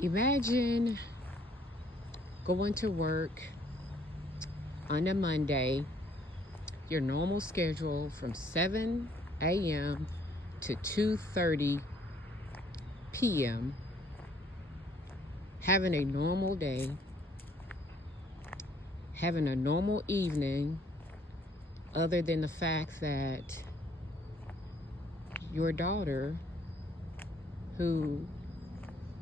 Imagine going to work on a Monday, your normal schedule from 7 a.m. to 2:30 p.m., having a normal day, having a normal evening, other than the fact that your daughter, who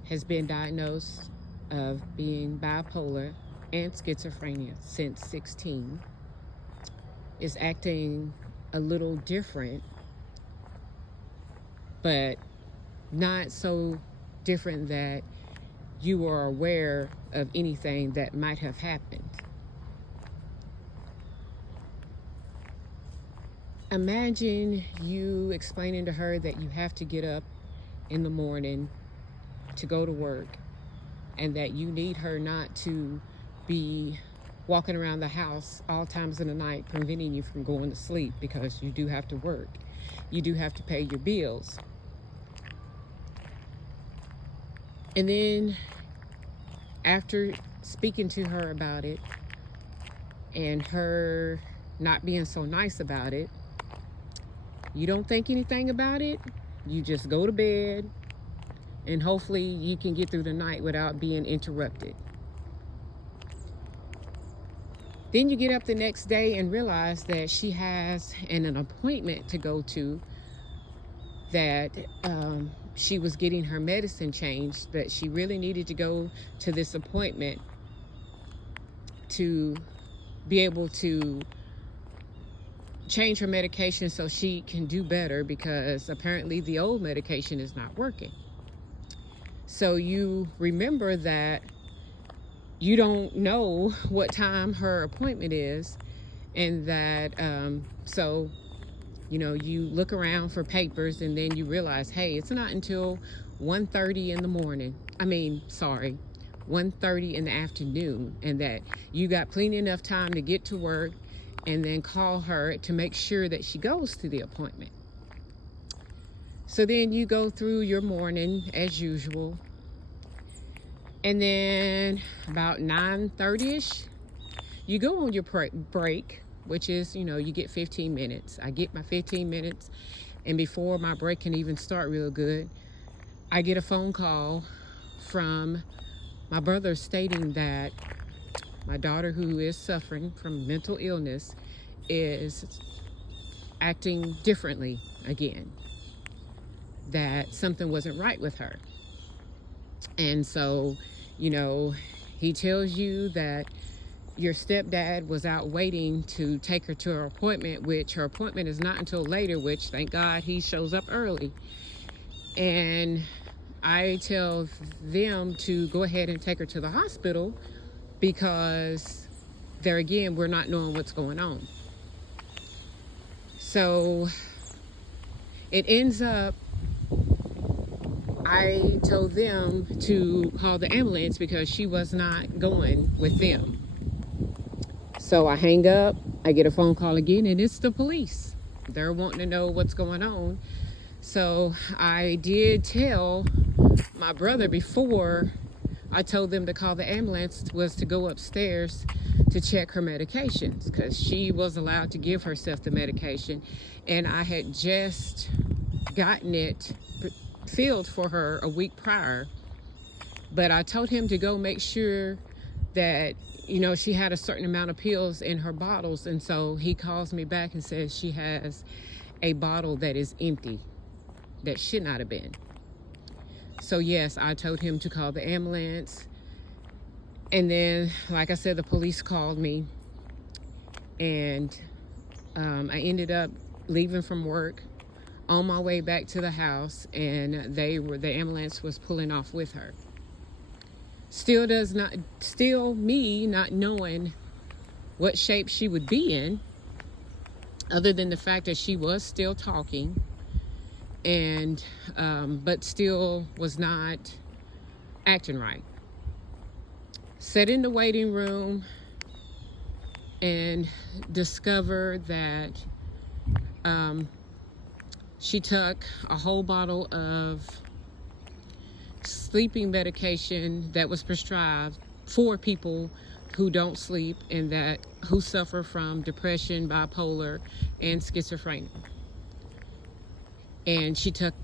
has been diagnosed of being bipolar and schizophrenia since 16, is acting a little different, but not so different that you are aware of anything that might have happened. Imagine you explaining to her that you have to get up in the morning to go to work, and that you need her not to be walking around the house all times of the night, preventing you from going to sleep, because you do have to work. You do have to pay your bills. And then after speaking to her about it and her not being so nice about it, you don't think anything about it. You just go to bed, and hopefully you can get through the night without being interrupted. Then you get up the next day and realize that she has an appointment to go to, that she was getting her medicine changed, that she really needed to go to this appointment to be able to change her medication so she can do better, because apparently the old medication is not working. So you remember that you don't know what time her appointment is, and that so you look around for papers, and then you realize, hey, it's not until 1:30 in the morning. 1:30 in the afternoon, and that you got plenty enough time to get to work and then call her to make sure that she goes to the appointment. So then you go through your morning as usual, and then about 9:30ish, you go on your break, which is, you get 15 minutes. I get my 15 minutes, and before my break can even start real good, I get a phone call from my brother stating that my daughter, who is suffering from mental illness, is acting differently again, that something wasn't right with her. And so, he tells you that your stepdad was out waiting to take her to her appointment, which her appointment is not until later, which thank God he shows up early. And I tell them to go ahead and take her to the hospital, because there again, we're not knowing what's going on. So it ends up, I told them to call the ambulance because she was not going with them. So I hang up, I get a phone call again, and it's the police. They're wanting to know what's going on. So I did tell my brother before I told them to call the ambulance was to go upstairs to check her medications, because she was allowed to give herself the medication, and I had just gotten it filled for her a week prior. But I told him to go make sure that she had a certain amount of pills in her bottles, and so he calls me back and says she has a bottle that is empty, that should not have been. So yes, I told him to call the ambulance, and then, like I said, the police called me, and I ended up leaving from work on my way back to the house, and the ambulance was pulling off with her. Still me not knowing what shape she would be in, other than the fact that she was still talking, and but still was not acting right. Sat in the waiting room and discovered that she took a whole bottle of sleeping medication that was prescribed for people who don't sleep and who suffer from depression, bipolar, and schizophrenia. And she took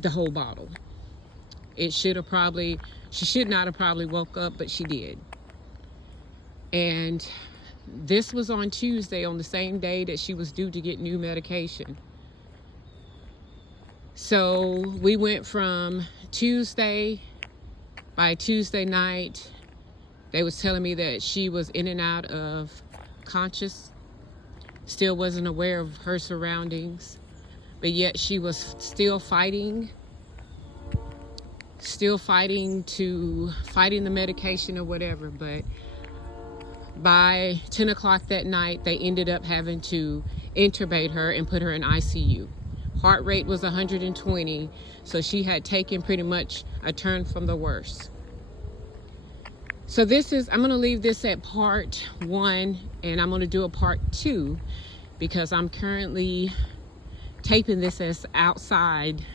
the whole bottle. She should not have probably woke up, but she did. And this was on Tuesday, on the same day that she was due to get new medication. So we went from Tuesday, by Tuesday night, they was telling me that she was in and out of conscious, still wasn't aware of her surroundings, but yet she was still fighting the medication or whatever. But by 10 o'clock that night, they ended up having to intubate her and put her in ICU. Heart rate was 120, so she had taken pretty much a turn from the worst. So I'm going to leave this at part 1, and I'm going to do a part 2 because I'm currently taping this as outside,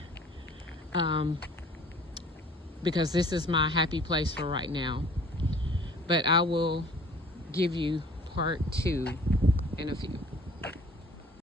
because this is my happy place for right now. But I will give you part 2 in a few.